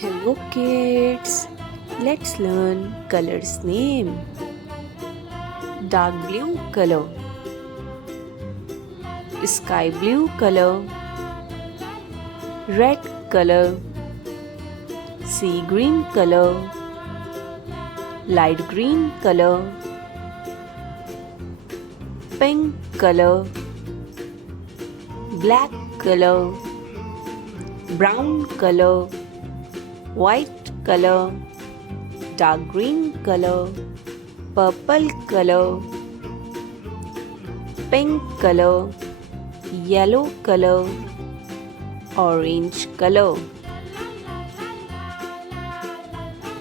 Hello kids, let's learn colors name. Dark blue color, sky blue color, red color, sea green color, light green color, pink color, black color, brown color, white color, dark green color, purple color, pink color, yellow color, orange color.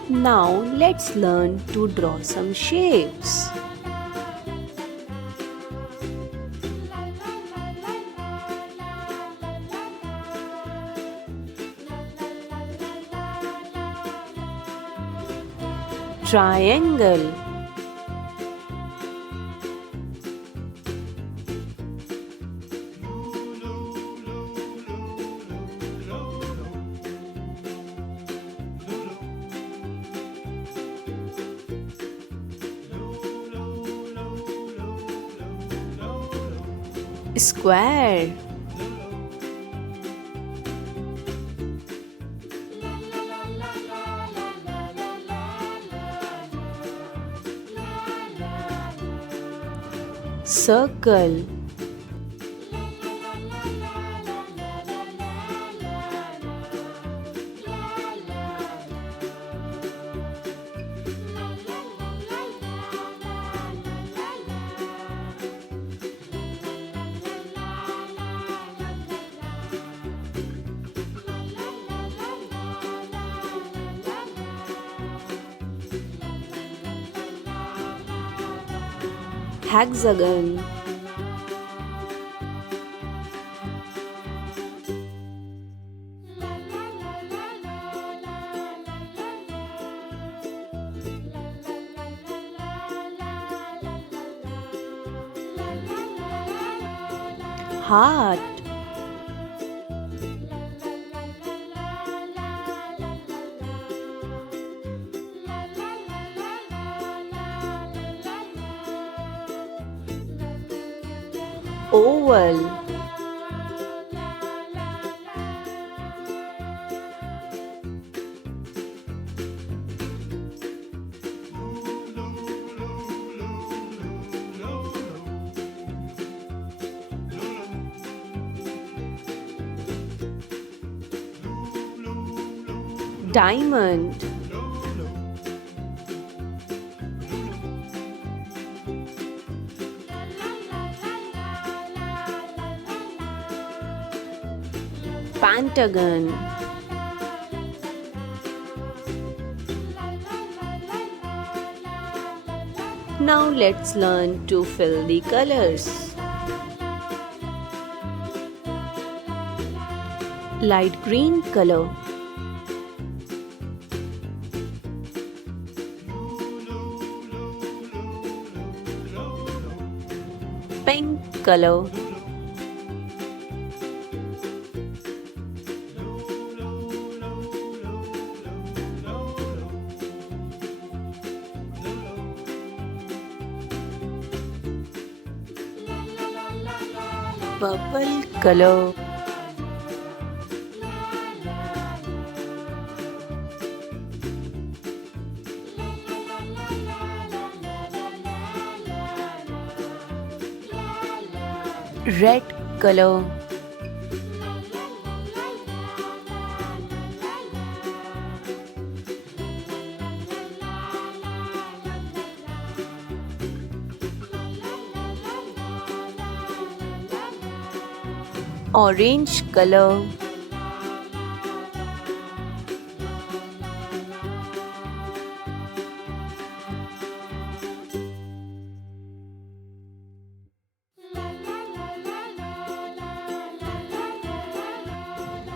Now let's learn to draw some shapes. Triangle, square, circle, hexagon, heart, oval, diamond, pentagon, now let's learn to fill the colors. Light green color, pink color, purple color, red color, orange color,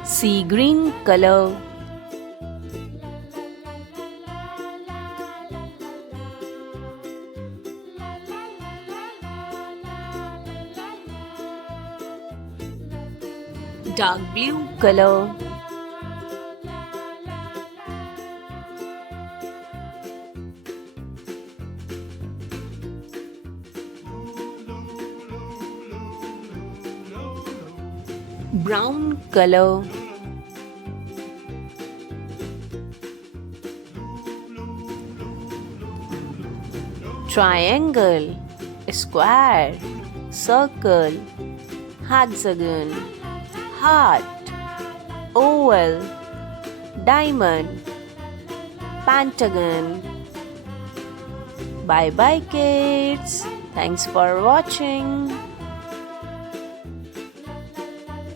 sea green color, dark blue color, brown color, triangle, square, circle, hexagon, heart, oval, diamond, pentagon. Bye bye kids. Thanks for watching.